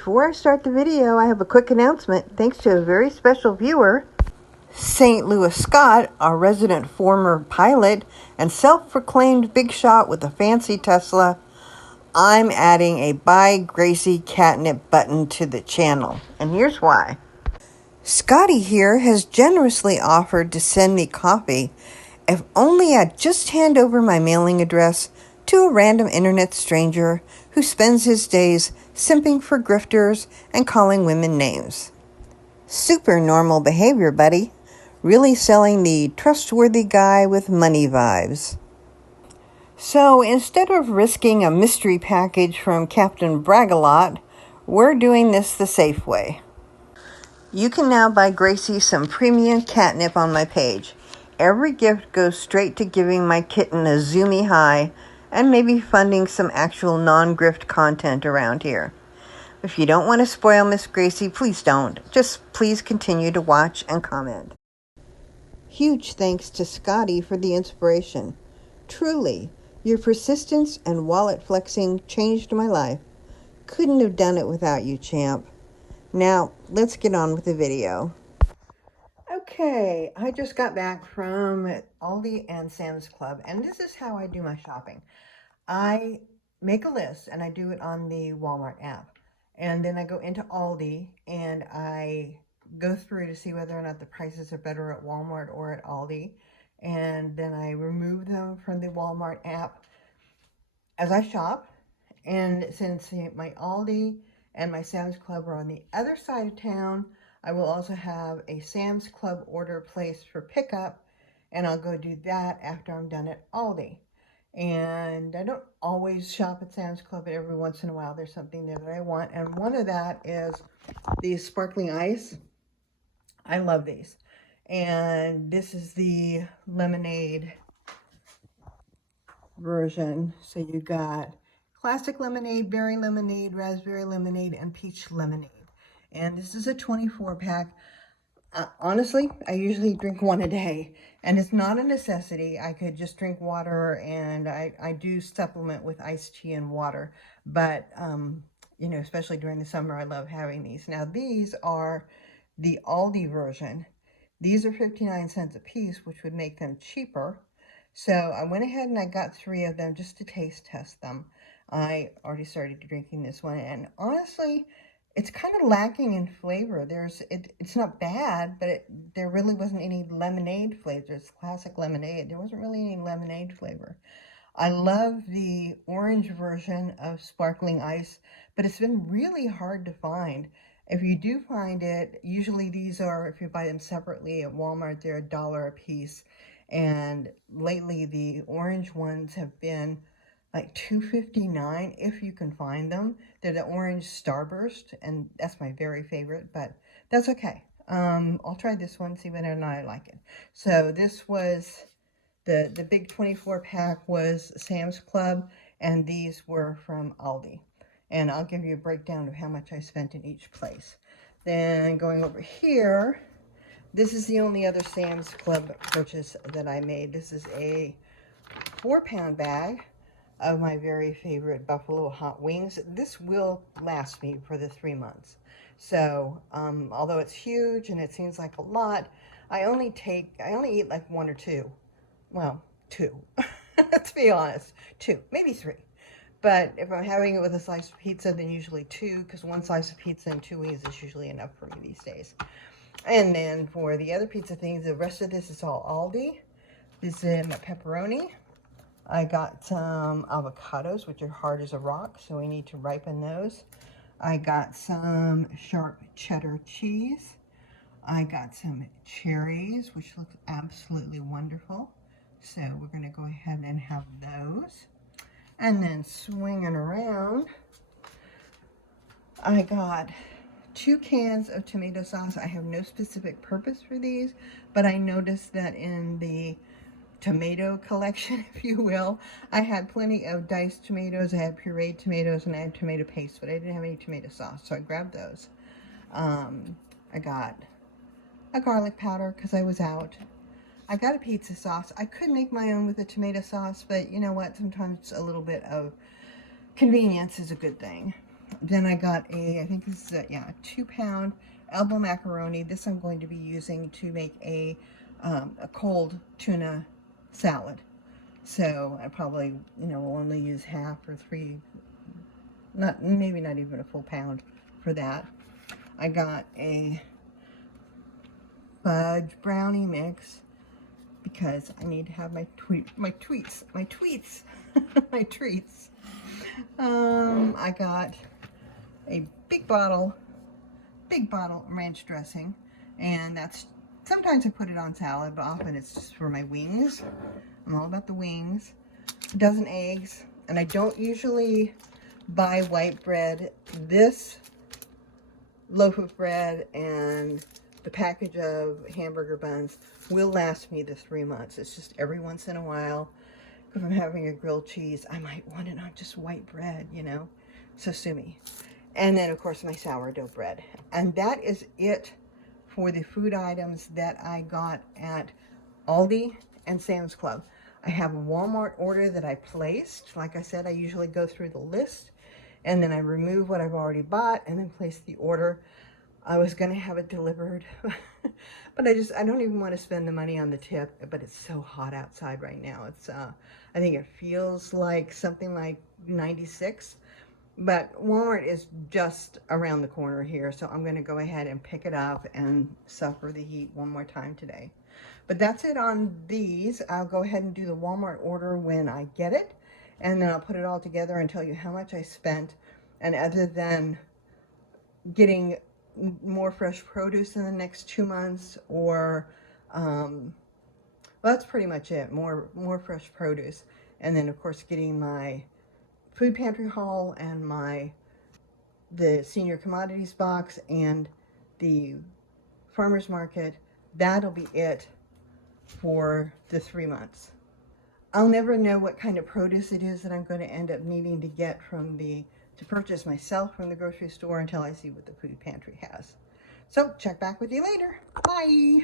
Before I start the video, I have a quick announcement. Thanks to a very special viewer, St. Louis Scott, our resident former pilot and self-proclaimed big shot with a fancy Tesla, I'm adding a Buy Gracie Catnip button to the channel. And here's why. Scotty here has generously offered to send me coffee if only I'd just hand over my mailing address to a random internet stranger who spends his days simping for grifters and calling women names. Super normal behavior, buddy. Really selling the trustworthy guy with money vibes. So instead of risking a mystery package from Captain Bragalot, we're doing this the safe way. You can now buy Gracie some premium catnip on my page. Every gift goes straight to giving my kitten a zoomy high and maybe funding some actual non-grift content around here. If you don't want to spoil Miss Gracie, please don't. Just please continue to watch and comment. Huge thanks to Scotty for the inspiration. Truly, your persistence and wallet flexing changed my life. Couldn't have done it without you, champ. Now, let's get on with the video. Okay, I just got back from Aldi and Sam's Club, and this is how I do my shopping. I make a list, and I do it on the Walmart app. And then I go into Aldi, and I go through to see whether or not the prices are better at Walmart or at Aldi. And then I remove them from the Walmart app as I shop. And since my Aldi and my Sam's Club are on the other side of town, I will also have a Sam's Club order placed for pickup, and I'll go do that after I'm done at Aldi. And I don't always shop at Sam's Club, but every once in a while there's something there that I want. And one of that is these sparkling ice. I love these. And this is the lemonade version. So you got classic lemonade, berry lemonade, raspberry lemonade, and peach lemonade. And this is a 24 pack. Honestly, I usually drink one a day, and it's not a necessity. I could just drink water, and I do supplement with iced tea and water. But, you know, especially during the summer, I love having these. Now, these are the Aldi version. These are 59 cents a piece, which would make them cheaper. So I went ahead and I got 3 of them just to taste test them. I already started drinking this one, and honestly, it's kind of lacking in flavor. It's not bad, but there really wasn't any lemonade flavor. It's classic lemonade. There wasn't really any lemonade flavor. I love the orange version of sparkling ice, but it's been really hard to find. If you do find it, usually these are, if you buy them separately at Walmart, they're $1 a piece. And lately the orange ones have been like $2.59 if you can find them. They're the orange Starburst, and that's my very favorite, but that's okay. I'll try this one, see whether or not I like it. So this was, the big 24 pack was Sam's Club, and these were from Aldi. And I'll give you a breakdown of how much I spent in each place. Then going over here, this is the only other Sam's Club purchase that I made. This is a 4-pound bag of my very favorite buffalo hot wings. This will last me for the 3 months. So, although it's huge and it seems like a lot, I only eat like 1 or 2. Well, 2. Let's be honest. 2, maybe 3. But if I'm having it with a slice of pizza, then usually 2, because 1 slice of pizza and 2 wings is usually enough for me these days. And then for the other pizza things, the rest of this is all Aldi. This is my pepperoni. I got some avocados, which are hard as a rock, so we need to ripen those. I got some sharp cheddar cheese. I got some cherries, which look absolutely wonderful. So we're going to go ahead and have those. And then swinging around, I got 2 cans of tomato sauce. I have no specific purpose for these, but I noticed that in the tomato collection, if you will, I had plenty of diced tomatoes, I had pureed tomatoes, and I had tomato paste, but I didn't have any tomato sauce, so I grabbed those. I got a garlic powder because I was out. I got a pizza sauce. I could make my own with the tomato sauce, but you know what, sometimes a little bit of convenience is a good thing. Then I got I think this is a 2-pound elbow macaroni. This I'm going to be using to make a cold tuna salad. So I probably, will only use half or three, maybe not even a full pound for that. I got a fudge brownie mix because I need to have my treats. My treats. I got a big bottle ranch dressing, and that's, sometimes I put it on salad, but often it's just for my wings. I'm all about the wings. A dozen eggs, and I don't usually buy white bread. This loaf of bread and the package of hamburger buns will last me the 3 months. It's just every once in a while, if I'm having a grilled cheese, I might want it on just white bread, so sue me. And then, of course, my sourdough bread. And that is it for the food items that I got at Aldi and Sam's Club. I have a Walmart order that I placed. Like I said, I usually go through the list and then I remove what I've already bought and then place the order. I was going to have it delivered, but I don't even want to spend the money on the tip, but it's so hot outside right now. It's, I think it feels like something like 96, but Walmart is just around the corner here. So I'm going to go ahead and pick it up and suffer the heat one more time today. But that's it on these. I'll go ahead and do the Walmart order when I get it, and then I'll put it all together and tell you how much I spent. And other than getting more fresh produce in the next 2 months, or well, that's pretty much it. More fresh produce, and then of course getting my food pantry haul and the senior commodities box and the farmers market. That'll be it for the 3 months. I'll never know what kind of produce it is that I'm going to end up needing to get to purchase myself from the grocery store until I see what the food pantry has. So check back with you later. Bye.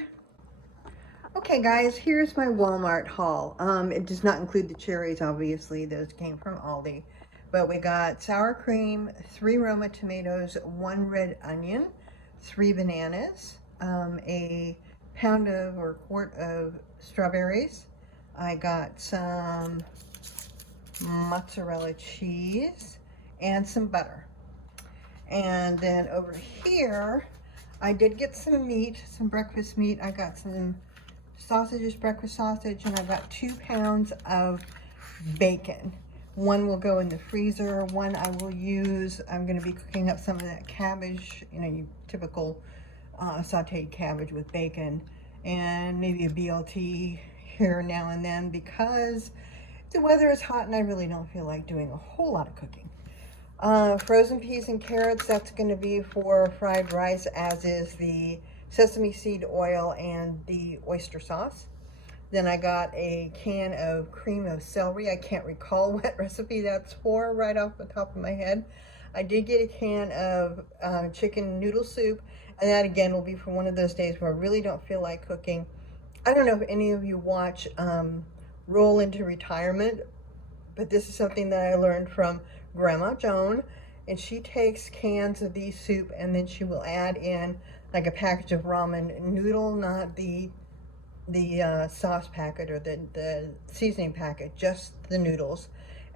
Okay guys, here's my Walmart haul. It does not include the cherries, obviously. Those came from Aldi. But we got sour cream, 3 Roma tomatoes, 1 red onion, 3 bananas, a pound or quart of strawberries. I got some mozzarella cheese and some butter. And then over here, I did get some meat, some breakfast meat. I got some sausages, breakfast sausage, and I got 2 pounds of bacon. 1 will go in the freezer, 1 I will use. I'm going to be cooking up some of that cabbage, your typical sauteed cabbage with bacon, and maybe a BLT here now and then because the weather is hot and I really don't feel like doing a whole lot of cooking. Frozen peas and carrots, that's going to be for fried rice, as is the sesame seed oil and the oyster sauce. Then I got a can of cream of celery. I can't recall what recipe that's for right off the top of my head. I did get a can of chicken noodle soup, and that again will be for one of those days where I really don't feel like cooking. I don't know if any of you watch Roll into Retirement, but this is something that I learned from Grandma Joan, and she takes cans of these soup and then she will add in like a package of ramen noodle, not the sauce packet or the seasoning packet, just the noodles,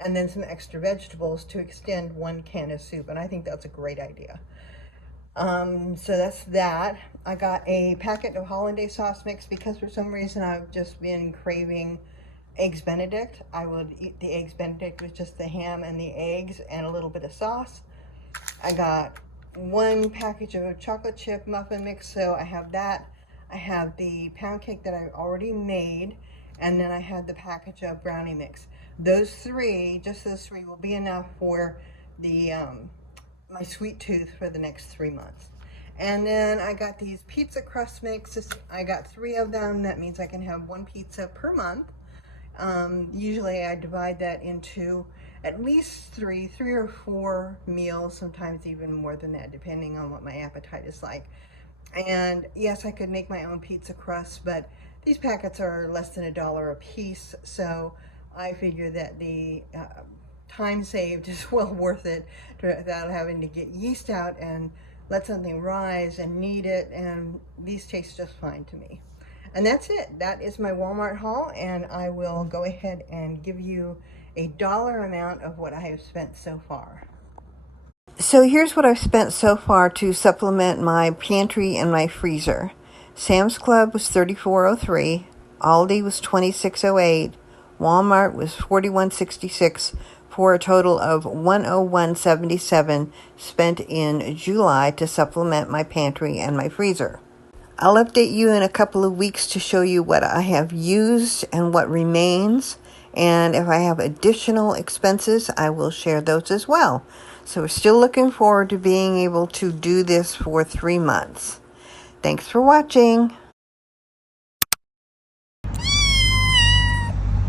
and then some extra vegetables to extend 1 can of soup, and I think that's a great idea. So that's that. I got a packet of hollandaise sauce mix because for some reason I've just been craving eggs Benedict. I would eat the eggs Benedict with just the ham and the eggs and a little bit of sauce. I got 1 package of chocolate chip muffin mix, so I have that. I have the pound cake that I already made, and then I had the package of brownie mix. Those 3, just those 3, will be enough for the my sweet tooth for the next 3 months. And then I got these pizza crust mixes. I got 3 of them. That means I can have 1 pizza per month. Usually I divide that into at least 3 or 4 meals, sometimes even more than that, depending on what my appetite is like. And yes, I could make my own pizza crust, but these packets are less than $1 a piece, so I figure that the time saved is well worth it without having to get yeast out and let something rise and knead it, and these taste just fine to me. And that's it. That is my Walmart haul, and I will go ahead and give you a dollar amount of what I have spent so far. So here's what I've spent so far to supplement my pantry and my freezer. Sam's Club was $34.03, Aldi was $26.08, Walmart was $41.66, for a total of $101.77 spent in July to supplement my pantry and my freezer. I'll update you in a couple of weeks to show you what I have used and what remains, and if I have additional expenses, I will share those as well. So we're still looking forward to being able to do this for 3 months. Thanks for watching.